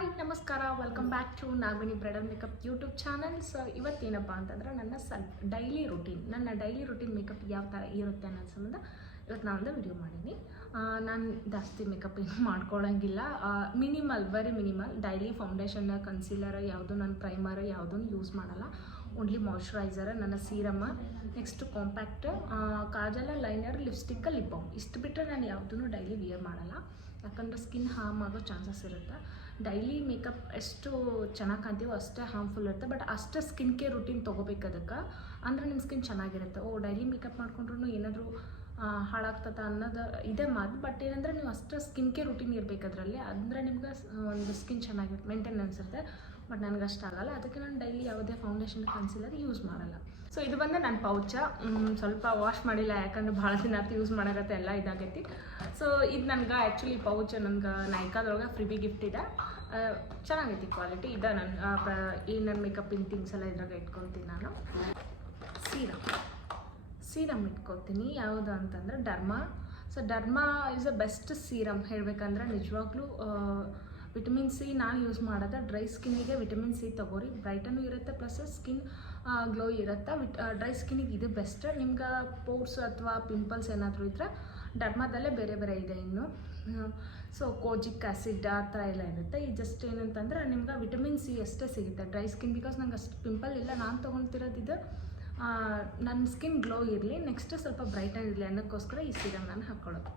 Hi ನಮಸ್ಕಾರ, welcome back to Nagaveni bridal makeup YouTube channel. So ಇವತ್ತೇನಪ್ಪ ಅಂತಂದ್ರೆ ನನ್ನ ಡೈಲಿ ರುಟೀನ್ ಮೇಕಪ್ ಯಾವ ಥರ ಇರುತ್ತೆ ಅನ್ನೋ ಸಂಬಂಧ ಇವತ್ತು ನಾನೊಂದು ವಿಡಿಯೋ ಮಾಡೀನಿ. ನಾನು ಜಾಸ್ತಿ ಮೇಕಪ್ ಏನು ಮಾಡ್ಕೊಳ್ಳೋಂಗಿಲ್ಲ, very minimal. Daily foundation, concealer ಯಾವುದು, ನನ್ನ ಪ್ರೈಮರ್ ಯಾವುದೂ ಯೂಸ್ ಮಾಡಲ್ಲ. ಓನ್ಲಿ ಮಾಯ್ಶ್ಚರೈಸರ್, ನನ್ನ ಸೀರಮ್ಮ, ನೆಕ್ಸ್ಟ್ ಕಾಂಪ್ಯಾಕ್ಟ್, ಕಾಜಲ, ಲೈನರ್, ಲಿಪ್ಸ್ಟಿಕ್, ಲಿಪ್ ಬಾಮ್. ಇಷ್ಟು ಬಿಟ್ಟರೆ ನಾನು ಯಾವುದೂ ಡೈಲಿ ವಿಯರ್ ಮಾಡಲ್ಲ, ಯಾಕಂದರೆ ಸ್ಕಿನ್ ಹಾರ್ಮ್ ಆಗೋ ಚಾನ್ಸಸ್ ಇರುತ್ತೆ. ಡೈಲಿ ಮೇಕಪ್ ಎಷ್ಟು ಚೆನ್ನಾಗಿ ಕಾಣ್ತೀವೋ ಅಷ್ಟೇ ಹಾರ್ಮ್ಫುಲ್ ಇರುತ್ತೆ. ಬಟ್ ಅಷ್ಟೇ ಸ್ಕಿನ್ ಕೇರ್ ರುಟೀನ್ ತೊಗೋಬೇಕು ಅದಕ್ಕೆ, ಅಂದರೆ ನಿಮ್ಮ ಸ್ಕಿನ್ ಚೆನ್ನಾಗಿರುತ್ತೆ. ಡೈಲಿ ಮೇಕಪ್ ಮಾಡ್ಕೊಂಡ್ರೂ ಏನಾದರೂ ಹಾಳಾಗ್ತದ ಅನ್ನೋದು ಇದೇ ಮಾತು. ಬಟ್ ಏನಂದರೆ ನೀವು ಅಷ್ಟು ಸ್ಕಿನ್ ಕೇರ್ ರುಟೀನ್ ಇರಬೇಕು ಅದರಲ್ಲಿ, ಅಂದರೆ ನಿಮ್ಗೆ ಒಂದು ಸ್ಕಿನ್ ಚೆನ್ನಾಗಿರುತ್ತೆ, ಮೇಂಟೆನೆನ್ಸ್ ಇರುತ್ತೆ. ಬಟ್ ನನಗೆ ಅಷ್ಟಾಗಲ್ಲ, ಅದಕ್ಕೆ ನಾನು ಡೈಲಿ ಯಾವುದೇ ಫೌಂಡೇಶನ್, ಕನ್ಸೀಲರ್ ಯೂಸ್ ಮಾಡಲ್ಲ. ಸೊ ಇದು ಬಂದು ನನ್ನ ಪೌಚ, ಸ್ವಲ್ಪ ವಾಶ್ ಮಾಡಿಲ್ಲ ಯಾಕಂದರೆ ಭಾಳ ದಿನ ಆಯ್ತು ಯೂಸ್ ಮಾಡೋಕತ್ತೆ, ಎಲ್ಲ ಇದಾಗೈತಿ. ಸೊ ಇದು ನನಗೆ ಆ್ಯಕ್ಚುಲಿ ಪೌಚ್ ನನಗೆ ನೈಕಾದೊಳಗೆ ಫ್ರೀಬಿ ಗಿಫ್ಟ್ ಇದೆ. ಚೆನ್ನಾಗೈತಿ ಕ್ವಾಲಿಟಿ. ಇದೆ ನನ್ನ ಮೇಕಪ್ಪಿನ ಥಿಂಗ್ಸ್ ಎಲ್ಲ ಇದ್ರಾಗ ಇಟ್ಕೊತೀನಿ. ನಾನು ಸೀರಮ್ ಇಟ್ಕೊತೀನಿ. ಯಾವುದು ಅಂತಂದರೆ derma. So derma is a best serum ಹೇಳಬೇಕಂದ್ರೆ. ನಿಜವಾಗ್ಲೂ ವಿಟಮಿನ್ ಸಿ ನಾನು ಯೂಸ್ ಮಾಡೋದು. ಡ್ರೈ ಸ್ಕಿನ್ನಿಗೆ ವಿಟಮಿನ್ ಸಿ ತೊಗೋರಿ, ಬ್ರೈಟನ್ನು ಇರುತ್ತೆ, ಪ್ಲಸ್ ಸ್ಕಿನ್ ಗ್ಲೋ ಇರುತ್ತೆ. ಡ್ರೈ ಸ್ಕಿನ್ನಿಗೆ ಇದು ಬೆಸ್ಟ್. ನಿಮ್ಗೆ ಪೋರ್ಸ್ ಅಥವಾ ಪಿಂಪಲ್ಸ್ ಏನಾದರೂ ಇದ್ದರೆ ಡರ್ಮಾದಲ್ಲೇ ಬೇರೆ ಬೇರೆ ಇದೆ ಇನ್ನು. ಸೊ ಕೋಜಿಕ್ ಆ್ಯಸಿಡ್ ಆ ಥರ ಎಲ್ಲ ಇರುತ್ತೆ. ಈ ಜಸ್ಟ್ ಏನಂತಂದ್ರೆ ನಿಮ್ಗೆ ವಿಟಮಿನ್ ಸಿ ಅಷ್ಟೇ ಸಿಗುತ್ತೆ ಡ್ರೈ ಸ್ಕಿನ್. ಬಿಕಾಸ್ ನಂಗೆ ಅಷ್ಟು ಪಿಂಪಲ್ ಇಲ್ಲ, ನಾನು ತೊಗೊಳ್ತಿರೋದಿದ್ದು ನನ್ನ ಸ್ಕಿನ್ ಗ್ಲೋ ಇರಲಿ, ನೆಕ್ಸ್ಟ್ ಸ್ವಲ್ಪ ಬ್ರೈಟನ್ ಇರಲಿ ಅನ್ನೋಕ್ಕೋಸ್ಕರ ಈ ಸೀರಮ್ ನಾನು ಹಾಕ್ಕೊಳ್ಳೋದು.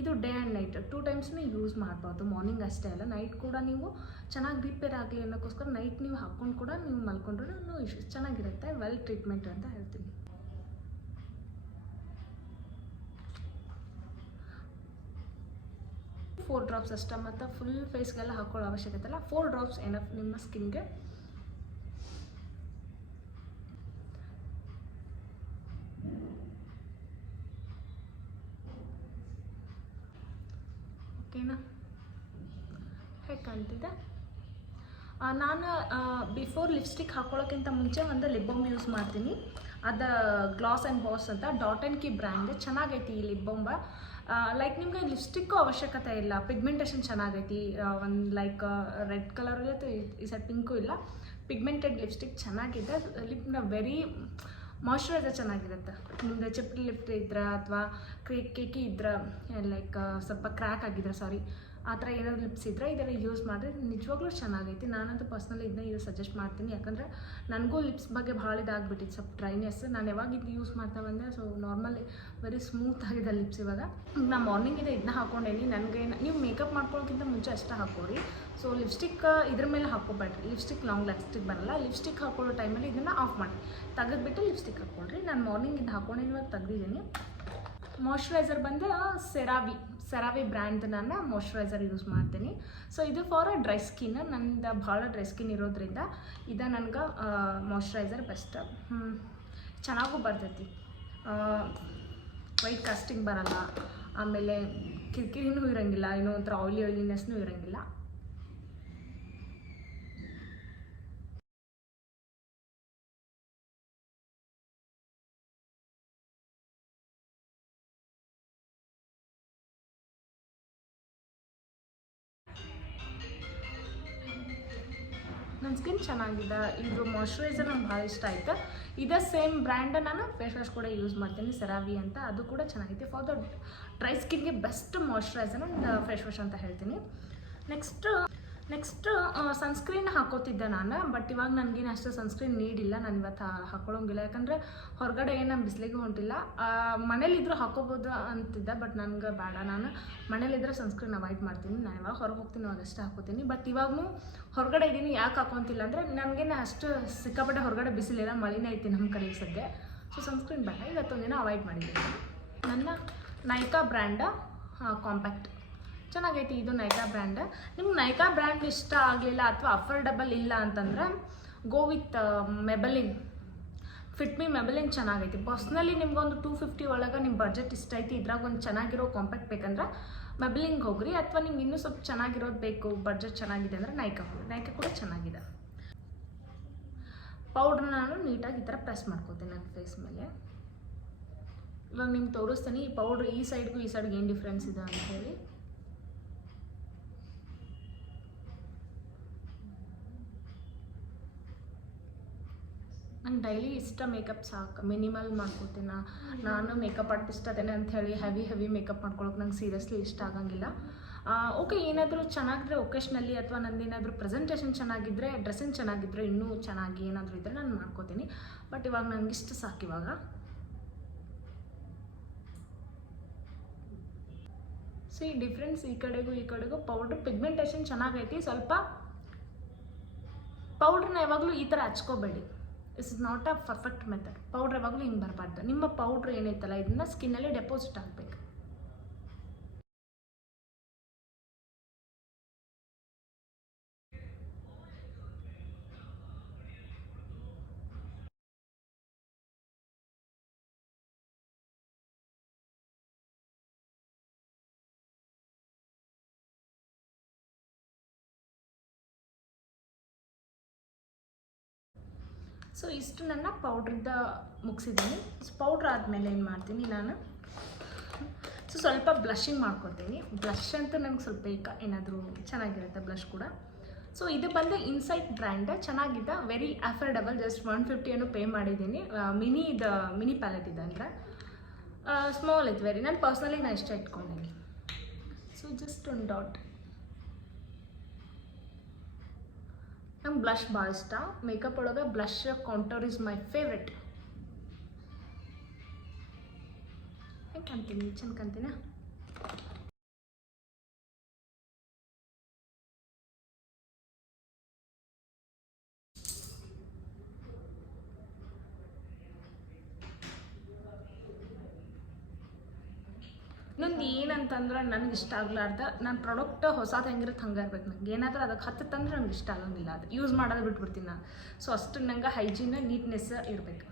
ಇದು ಡೇ ಆ್ಯಂಡ್ ನೈಟ್ 2 ಟೈಮ್ಸ್ನೂ ಯೂಸ್ ಮಾಡ್ಬೋದು. ಮಾರ್ನಿಂಗ್ ಅಷ್ಟೇ ಅಲ್ಲ, ನೈಟ್ ಕೂಡ ನೀವು ಚೆನ್ನಾಗಿ ರಿಪೇರ್ ಆಗಲಿ ಅನ್ನೋಕ್ಕೋಸ್ಕರ ನೈಟ್ ನೀವು ಹಾಕ್ಕೊಂಡು ಕೂಡ ನೀವು ಮಲ್ಕೊಂಡ್ರೂ ಚೆನ್ನಾಗಿರುತ್ತೆ. ವೆಲ್ ಟ್ರೀಟ್ಮೆಂಟ್ ಅಂತ ಹೇಳ್ತೀನಿ. ಫೋರ್ ಡ್ರಾಪ್ಸ್ ಅಷ್ಟೇ, ಮತ್ತು ಫುಲ್ ಫೇಸ್ಗೆಲ್ಲ ಹಾಕೊಳ್ಳೋ ಅವಶ್ಯಕತೆ ಇಲ್ಲ. 4 ಡ್ರಾಪ್ಸ್ ಏನಫ್ ನಿಮ್ಮ ಸ್ಕಿನ್ಗೆ. ಓಕೆನಾ, ಹೇಗೆ ಕಾಣ್ತಿದೆ? ನಾನು ಬಿಫೋರ್ ಲಿಪ್ಸ್ಟಿಕ್ ಹಾಕೊಳ್ಳೋಕ್ಕಿಂತ ಮುಂಚೆ ಒಂದು ಲಿಪ್ ಬಾಮ್ ಯೂಸ್ ಮಾಡ್ತೀನಿ. ಅದು ಗ್ಲಾಸ್ ಆ್ಯಂಡ್ ಬಾಸ್ ಅಂತ ಡಾಟ್ ಆ್ಯಂಡ್ ಕಿ ಬ್ರ್ಯಾಂಡ್. ಚೆನ್ನಾಗೈತಿ ಈ ಲಿಪ್ ಬಾಂಬ. ಲೈಕ್ ನಿಮ್ಗೆ ಲಿಪ್ಸ್ಟಿಕ್ಕು ಅವಶ್ಯಕತೆ ಇಲ್ಲ, ಪಿಗ್ಮೆಂಟೇಷನ್ ಚೆನ್ನಾಗೈತಿ. ಒಂದು ಲೈಕ್ ರೆಡ್ ಕಲರ್ ಇರುತ್ತೆ, ಈ ಸೈಡ್ ಪಿಂಕು ಇಲ್ಲ. ಪಿಗ್ಮೆಂಟೆಡ್ ಲಿಪ್ಸ್ಟಿಕ್ ಚೆನ್ನಾಗಿದೆ. ಲಿಪ್ನ ವೆರಿ ಮಾಯ್ಶ್ಚರೈಸರ್ ಚೆನ್ನಾಗಿರುತ್ತೆ. ನಿಮ್ದು ಚಿಪ್ಟಿ ಲಿಪ್ ಇದ್ರೆ ಅಥವಾ ಕೇಕಿ ಇದ್ರೆ, ಲೈಕ್ ಸ್ವಲ್ಪ ಕ್ರ್ಯಾಕ್ ಆಗಿದ್ರೆ, ಆ ಥರ ಏನಾದರೂ ಲಿಪ್ಸ್ ಇದ್ದರೆ ಇದೆಲ್ಲ ಯೂಸ್ ಮಾಡಿದ್ರೆ ನಿಜವಾಗ್ಲೂ ಚೆನ್ನಾಗೈತಿ. ನಾನಂತೂ ಪರ್ಸ್ನಲಿ ಇದನ್ನ ಸಜೆಸ್ಟ್ ಮಾಡ್ತೀನಿ, ಯಾಕಂದರೆ ನನಗೂ ಲಿಪ್ಸ್ ಬಗ್ಗೆ ಭಾಳ ಇದಾಗ್ಬಿಟ್ಟಿತ್ತು, ಸ್ವಲ್ಪ ಡ್ರೈನೆಸ್. ನಾನು ಯಾವಾಗ ಇದು ಯೂಸ್ ಮಾಡ್ತಾ ಬಂದೆ, ಸೊ ನಾರ್ಮಲಿ ವೆರಿ ಸ್ಮೂತ್ ಆಗಿದೆ ಲಿಪ್ಸ್. ಇವಾಗ ನಾನು ಮಾರ್ನಿಂಗ್ ಇದನ್ನ ಹಾಕ್ಕೊಂಡೇನಿ. ನನಗೆ ನೀವು ಮೇಕಪ್ ಮಾಡ್ಕೊಳ್ಳೋಕ್ಕಿಂತ ಮುಂಚೆ ಅಷ್ಟೇ ಹಾಕೋರಿ. ಸೊ ಲಿಪ್ಸ್ಟಿಕ್ ಇದ್ರ ಮೇಲೆ ಹಾಕೋಬೇಡ್ರಿ, ಲಿಪ್ಸ್ಟಿಕ್ ಲಾಂಗ್ ಲಾಸ್ಟಿಕ್ ಬರಲ್ಲ. ಲಿಪ್ಸ್ಟಿಕ್ ಹಾಕೊಳ್ಳೋ ಟೈಮಲ್ಲಿ ಇದನ್ನು ಆಫ್ ಮಾಡಿ ತೆಗೆದುಬಿಟ್ಟು ಲಿಪ್ಸ್ಟಿಕ್ ಹಾಕ್ಕೊಳ್ರಿ. ನಾನು ಮಾರ್ನಿಂಗ್ ಇದು ಹಾಕ್ಕೊಂಡಿನಿ, ಇವಾಗ ತೆಗ್ದಿದ್ದೀನಿ. ಮಾಯ್ಶ್ಚರೈಸರ್ ಬಂದು ಸೆರಾವಿ ಬ್ರ್ಯಾಂಡ್ ನಾನು ಮಾಯ್ಶ್ಚರೈಸರ್ ಯೂಸ್ ಮಾಡ್ತೀನಿ. ಸೊ ಇದು ಫಾರ್ ಡ್ರೈ ಸ್ಕಿನ್. ನಂದು ಭಾಳ ಡ್ರೈ ಸ್ಕಿನ್ ಇರೋದ್ರಿಂದ ಇದು ನನಗೆ ಮಾಯ್ಶ್ಚರೈಸರ್ ಬೆಸ್ಟ್. ಚೆನ್ನಾಗೂ ಬರ್ತೈತಿ, ವೈಟ್ ಕಾಸ್ಟಿಂಗ್ ಬರಲ್ಲ, ಆಮೇಲೆ ಕಿರಿಕಿರಿನೂ ಇರೋಂಗಿಲ್ಲ, ಇನ್ನೂ ಒಂಥರ ಆಯಿಲಿನೆಸ್ನೂ ಇರೋಂಗಿಲ್ಲ. ನನ್ನ ಸ್ಕಿನ್ ಚೆನ್ನಾಗಿದೆ. ಇದು ಮಾಯ್ಶ್ಚರೈಸರ್ ನಂಗೆ ಭಾಳ ಇಷ್ಟ ಆಯಿತು. ಇದೇ ಸೇಮ್ ಬ್ರ್ಯಾಂಡ್ ನಾನು ಫೇಸ್ ವಾಶ್ ಕೂಡ ಯೂಸ್ ಮಾಡ್ತೀನಿ, ಸೆರಾವಿ ಅಂತ. ಅದು ಕೂಡ ಚೆನ್ನಾಗಿದೆ. ಫಾರ್ ದ ಡ್ರೈ ಸ್ಕಿನ್ಗೆ best moisturiser and face wash ಅಂತ ಹೇಳ್ತೀನಿ. ನೆಕ್ಸ್ಟ್ ಸನ್ಸ್ಕ್ರೀನ್ ಹಾಕೋತಿದ್ದೆ ನಾನು, ಬಟ್ ಇವಾಗ ನನಗೇನು ಅಷ್ಟು ಸನ್ಸ್ಕ್ರೀನ್ ನೀಡಿಲ್ಲ. ನಾನು ಇವತ್ತು ಹಾಕೊಳ್ಳೋಂಗಿಲ್ಲ, ಯಾಕಂದರೆ ಹೊರಗಡೆ ಏನು ಬಿಸಿಲಿಗೆ ಹೊಂಟಿಲ್ಲ. ಮನೇಲಿದ್ದರೂ ಹಾಕೋಬೋದು ಅಂತಿದ್ದೆ, ಬಟ್ ನನಗೆ ಬೇಡ. ನಾನು ಮನೇಲಿದ್ದರೆ ಸನ್ಸ್ಕ್ರೀನ್ ಅವಾಯ್ಡ್ ಮಾಡ್ತೀನಿ. ನಾನು ಯಾವಾಗ ಹೊರಗೆ ಹೋಗ್ತೀನಿ ಅವಾಗ ಅಷ್ಟೇ ಹಾಕೋತೀನಿ. ಬಟ್ ಇವಾಗೂ ಹೊರಗಡೆ ಇದ್ದೀನಿ, ಯಾಕೆ ಹಾಕೊತಿಲ್ಲ ಅಂದರೆ ನನಗೇನು ಅಷ್ಟು ಸಿಕ್ಕಾಪಟ್ಟೆ ಹೊರಗಡೆ ಬಿಸಿಲಿಲ್ಲ, ಮಳೆನೇ ಐತಿ ನಮ್ಮ ಕಡೆಗೆ ಸದ್ಯ. ಸೊ ಸನ್ಸ್ಕ್ರೀನ್ ಬೇಡ, ಇವತ್ತೊಂದಿನ ಅವಾಯ್ಡ್ ಮಾಡಿದ್ದೀನಿ. ನನ್ನ ನೈಕಾ ಬ್ರ್ಯಾಂಡ ಕಾಂಪ್ಯಾಕ್ಟ್ ಚೆನ್ನಾಗೈತಿ. ಇದು ನೈಕಾ ಬ್ರ್ಯಾಂಡ್. ನಿಮ್ಗೆ ನೈಕಾ ಬ್ರ್ಯಾಂಡ್ ಇಷ್ಟ ಆಗಲಿಲ್ಲ ಅಥವಾ ಅಫೋರ್ಡಬಲ್ ಇಲ್ಲ ಅಂತಂದ್ರೆ ಗೋ ವಿತ್ ಮೆಬಲಿನ್. ಫಿಟ್ಮಿ ಮೆಬಲಿನ್ ಚೆನ್ನಾಗೈತಿ. ಪರ್ಸ್ನಲಿ ನಿಮ್ಗೊಂದು 250 ಒಳಗೆ ನಿಮ್ಮ ಬಜೆಟ್ ಇಷ್ಟ ಐತಿ, ಇದ್ರಾಗ ಒಂದು ಚೆನ್ನಾಗಿರೋ ಕಾಂಪ್ಯಾಕ್ಟ್ ಬೇಕಂದ್ರೆ ಮೆಬಲಿನ್ಗೆ ಹೋಗ್ರಿ. ಅಥವಾ ನಿಮ್ಗೆ ಇನ್ನೂ ಸ್ವಲ್ಪ ಚೆನ್ನಾಗಿರೋದು ಬೇಕು, ಬಡ್ಜೆಟ್ ಚೆನ್ನಾಗಿದೆ ಅಂದರೆ ನೈಕಾ ಕೂಡ ಚೆನ್ನಾಗಿದೆ. ಪೌಡ್ರ್ ನಾನು ನೀಟಾಗಿ ಈ ಥರ ಪ್ರೆಸ್ ಮಾಡ್ಕೋತೀನಿ ನನ್ನ ಫೇಸ್ ಮೇಲೆ. ಇವಾಗ ನಿಮ್ಗೆ ತೋರಿಸ್ತೀನಿ ಈ ಪೌಡ್ರ್ ಈ ಸೈಡ್ಗೂ ಈ ಸೈಡ್ಗೆ ಏನು ಡಿಫ್ರೆನ್ಸ್ ಇದೆ ಅಂತ ಹೇಳಿ. ನಂಗೆ ಡೈಲಿ ಇಷ್ಟ ಮೇಕಪ್ ಸಾಕು, ಮಿನಿಮಲ್ ಮಾಡ್ಕೋತೀನಿ. ನಾನು ಮೇಕಪ್ ಆರ್ಟಿಸ್ಟ್ ಅದೇನೆ ಅಂಥೇಳಿ ಹೆವಿ ಮೇಕಪ್ ಮಾಡ್ಕೊಳಕ್ಕೆ ನಂಗೆ ಸೀರಿಯಸ್ಲಿ ಇಷ್ಟ ಆಗಂಗಿಲ್ಲ. ಓಕೆ, ಏನಾದರೂ ಚೆನ್ನಾಗಿದ್ರೆ ಒಕೇಶ್ನಲ್ಲಿ ಅಥವಾ ನಂದೇನಾದರೂ ಪ್ರೆಸೆಂಟೇಷನ್ ಚೆನ್ನಾಗಿದ್ದರೆ, ಡ್ರೆಸ್ಸಿಂಗ್ ಚೆನ್ನಾಗಿದ್ದರೆ, ಇನ್ನೂ ಚೆನ್ನಾಗಿ ಏನಾದರೂ ಇದ್ದರೆ ನಾನು ಮಾಡ್ಕೋತೀನಿ. ಬಟ್ ಇವಾಗ ನನಗೆ ಇಷ್ಟ ಸಾಕು. ಇವಾಗ ಸೊ ಈ ಡಿಫ್ರೆನ್ಸ್ ಈ ಕಡೆಗೂ ಪೌಡ್ರ್ ಪಿಗ್ಮೆಂಟೇಷನ್ ಚೆನ್ನಾಗೈತಿ. ಸ್ವಲ್ಪ ಪೌಡ್ರನ್ನ ಯಾವಾಗಲೂ ಈ ಥರ ಹಚ್ಕೋಬೇಡಿ. Is not a perfect method. Powder ಯಾವಾಗಲೂ ಹಿಂಗೆ ಬರಬಾರ್ದು. ನಿಮ್ಮ ಪೌಡ್ರ್ ಏನೈತಲ್ಲ ಇದನ್ನು ಸ್ಕಿನ್ನಲ್ಲಿ ಡೆಪಾಸಿಟ್ ಆಗಬೇಕು. ಸೊ ಇಷ್ಟು ನನ್ನ ಪೌಡ್ರಿಂದ ಮುಗಿಸಿದ್ದೀನಿ. ಪೌಡ್ರ್ ಆದಮೇಲೆ ಏನು ಮಾಡ್ತೀನಿ ನಾನು, ಸೊ ಸ್ವಲ್ಪ ಬ್ಲಷಿಂಗ್ ಮಾಡ್ಕೊತೀನಿ. ಬ್ಲಷ್ ಅಂತ ನನಗೆ ಸ್ವಲ್ಪ ಏನಾದರೂ ಚೆನ್ನಾಗಿರುತ್ತೆ ಬ್ಲಷ್ ಕೂಡ. ಸೊ ಇದು ಬಂದು ಇನ್ಸೈಟ್ ಬ್ರ್ಯಾಂಡ್, ಚೆನ್ನಾಗಿದೆ, ವೆರಿ ಅಫೋರ್ಡಬಲ್. ಜಸ್ಟ್ 150 ಏನೋ ಪೇ ಮಾಡಿದ್ದೀನಿ. ಮಿನಿ ಪ್ಯಾಲೆಟ್ ಇದೆ, ಅಂದರೆ ಸ್ಮಾಲ್ ಇತ್ತು ವೆರಿ. ನಾನು ಪರ್ಸ್ನಲಿ ಇಷ್ಟ ಇಟ್ಕೊಂಡಿದ್ದೀನಿ. ಸೊ ಜಸ್ಟ್ ಒಂದು ಡಾಟ್. ನಂಗೆ ಬ್ಲಷ್ ಭಾಳ ಇಷ್ಟ. ಮೇಕಪ್ ಒಳಗೆ blush contour is my favourite. ಹೆಂಗೆ ಕಾಣ್ತೀನಿ, ಚೆಂದ ಕಾಣ್ತೀನ? ಇನ್ನೊಂದು ಏನಂತಂದ್ರೆ ನನಗೆ ಇಷ್ಟ ಆಗ್ಲಾರ್ದ, ನನ್ನ ಪ್ರಾಡಕ್ಟ್ ಹೊಸದು ಹೆಂಗಿರುತ್ತೆ ಹಂಗೆ ಇರ್ಬೇಕು. ನಂಗೆ ಏನಾದರೂ ಅದಕ್ಕೆ ಹತ್ತಂದ್ರೆ ನಂಗೆ ಇಷ್ಟ ಆಗಂಗಿಲ್ಲ. ಅದು ಯೂಸ್ ಮಾಡೋದು ಬಿಟ್ಬಿಡ್ತೀನಿ ನಾನು. ಸೊ ಅಷ್ಟು ನಂಗೆ ಹೈಜೀನ್ ನೀಟ್ನೆಸ್ ಇರಬೇಕು.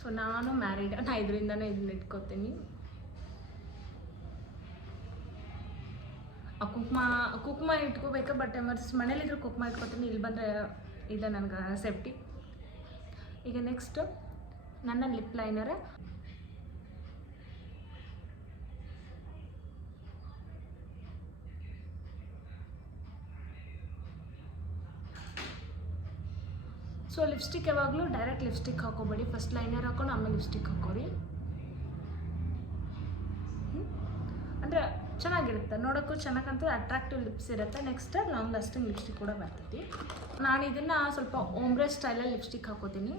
ಸೊ ನಾನು ಮ್ಯಾರಿಡ್, ನಾನು ಇದರಿಂದನೇ ಇದನ್ನ ಇಟ್ಕೋತೀನಿ. ಕುಕ್ಮ ಇಟ್ಕೋಬೇಕು, ಬಟ್ ಮನೇಲಿದ್ರು ಕುಕ್ಮ ಇಟ್ಕೋತೀನಿ. ಇಲ್ಲಿ ಬಂದರೆ ಇದೆ ನನಗೆ ಸೇಫ್ಟಿ. ಈಗ ನೆಕ್ಸ್ಟ್ ನನ್ನ ಲಿಪ್ ಲೈನರ್. ಸೊ ಲಿಪ್ಸ್ಟಿಕ್ ಯಾವಾಗಲೂ ಡೈರೆಕ್ಟ್ ಲಿಪ್ಸ್ಟಿಕ್ ಹಾಕೋಬೇಡಿ. ಫಸ್ಟ್ ಲೈನರ್ ಹಾಕೊಂಡು ಆಮೇಲೆ ಲಿಪ್ಸ್ಟಿಕ್ ಹಾಕೋರಿ. ಅಂದರೆ ಚೆನ್ನಾಗಿರುತ್ತೆ, ನೋಡೋಕ್ಕೂ ಚೆನ್ನಾಗಂತೂ ಅಟ್ರಾಕ್ಟಿವ್ ಲಿಪ್ಸ್ ಇರುತ್ತೆ. ನೆಕ್ಸ್ಟ್ ಲಾಂಗ್ ಲಾಸ್ಟಿಂಗ್ ಲಿಪ್ಸ್ಟಿಕ್ ಕೂಡ ಬರ್ತೈತಿ. ನಾನು ಇದನ್ನು ಸ್ವಲ್ಪ ಓಮ್ಬ್ರೆ ಸ್ಟೈಲಲ್ಲಿ ಲಿಪ್ಸ್ಟಿಕ್ ಹಾಕೋತೀನಿ.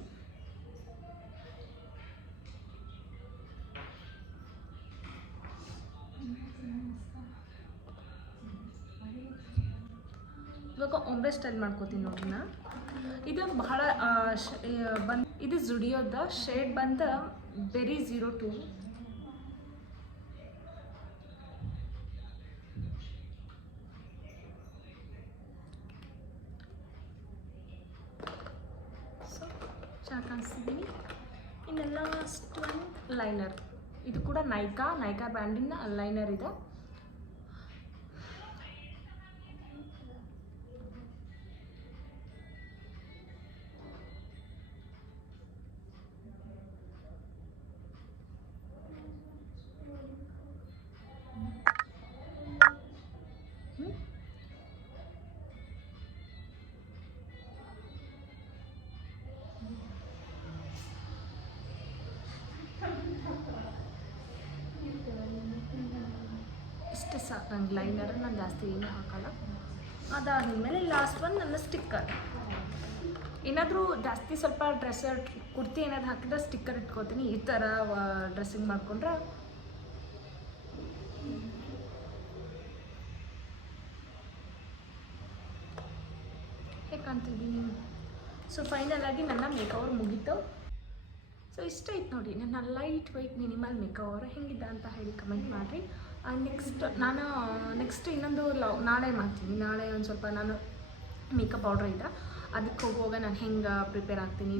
ಇವಾಗ ಓಮ್ಬ್ರೆ ಸ್ಟೈಲ್ ಮಾಡ್ಕೋತೀನಿ ನೋಡಿ. ಇದು ಬಹಳ ಇದು ಜುಡಿಯೋದ ಶೇಡ್ ಬಂದು ಬೆರಿ 02. ಸೊ ಚೆನ್ನಾಗಿ ಕಾಣಿಸ್ತಿದ್ದೀನಿ. ಇನ್ನು ಲಾಸ್ಟ್ ಒನ್ ಲೈನರ್. ಇದು ಕೂಡ ನೈಕಾ ಬ್ರ್ಯಾಂಡಿನ ಲೈನರ್ ಇದೆ. ಇಷ್ಟೇ ಸಾಕು ನಂಗೆ ಲೈನರ್. ನಾನು ಜಾಸ್ತಿ ಏನೂ ಹಾಕಲ್ಲ. ಅದಾದಮೇಲೆ ಲಾಸ್ಟ್ ಒನ್ ನನ್ನ ಸ್ಟಿಕ್ಕರ್. ಏನಾದರೂ ಜಾಸ್ತಿ ಸ್ವಲ್ಪ ಡ್ರೆಸ್ ಕುರ್ತಿ ಏನಾದ್ರು ಹಾಕಿದ್ರೆ ಸ್ಟಿಕ್ಕರ್ ಇಟ್ಕೋತೀನಿ. ಈ ಥರ ಡ್ರೆಸ್ಸಿಂಗ್ ಮಾಡಿಕೊಂಡ್ರೆ ಹೇಗೆ ಕಾಣ್ತಿದ್ದೀನಿ. ಸೊ ಫೈನಲ್ ಆಗಿ ನನ್ನ ಮೇಕವರ್ ಮುಗೀತು. ಸೊ ಇಷ್ಟ ಇತ್ತು ನೋಡಿ ನನ್ನ ಲೈಟ್ ವೆಯ್ಟ್ ಮಿನಿಮಲ್ ಮೇಕವರ್. ಹೆಂಗಿದೆ ಅಂತ ಹೇಳಿ ಕಮೆಂಟ್ ಮಾಡಿರಿ. ನೆಕ್ಸ್ಟ್ ಇನ್ನೊಂದು ನಾಳೆ ಮಾಡ್ತೀನಿ. ನಾಳೆ ಒಂದು ಸ್ವಲ್ಪ ನಾನು ಮೇಕಪ್ ಪೌಡ್ರ್ ಇದೆ, ಅದಕ್ಕೆ ಹೋಗುವಾಗ ನಾನು ಹೆಂಗೆ ಪ್ರಿಪೇರ್ ಆಗ್ತೀನಿ,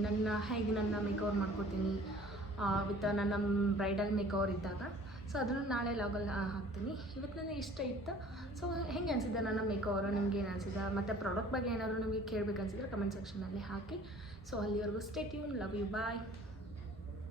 ಹೇಗೆ ನನ್ನ ಮೇಕವರ್ ಮಾಡ್ಕೋತೀನಿ ವಿತ್ ನನ್ನ ಬ್ರೈಡಲ್ ಮೇಕವರ್ ಇದ್ದಾಗ. ಸೊ ಅದನ್ನು ನಾಳೆ ಲಾಗಲ್ಲಿ ಹಾಕ್ತೀನಿ. ಇವತ್ತು ನನಗೆ ಇಷ್ಟ ಇತ್ತು. ಸೊ ಹೆಂಗೆ ಅನಿಸಿದೆ ನನ್ನ ಮೇಕವರ್, ನಿಮ್ಗೆ ಏನು ಅನಿಸಿದೆ, ಮತ್ತು ಪ್ರಾಡಕ್ಟ್ ಬಗ್ಗೆ ಏನಾದರೂ ನಿಮಗೆ ಕೇಳಬೇಕು ಅನಿಸಿದ್ರೆ ಕಮೆಂಟ್ ಸೆಕ್ಷನಲ್ಲಿ ಹಾಕಿ. ಸೊ ಅಲ್ಲಿವರೆಗೂ stay tune. Love you, bye.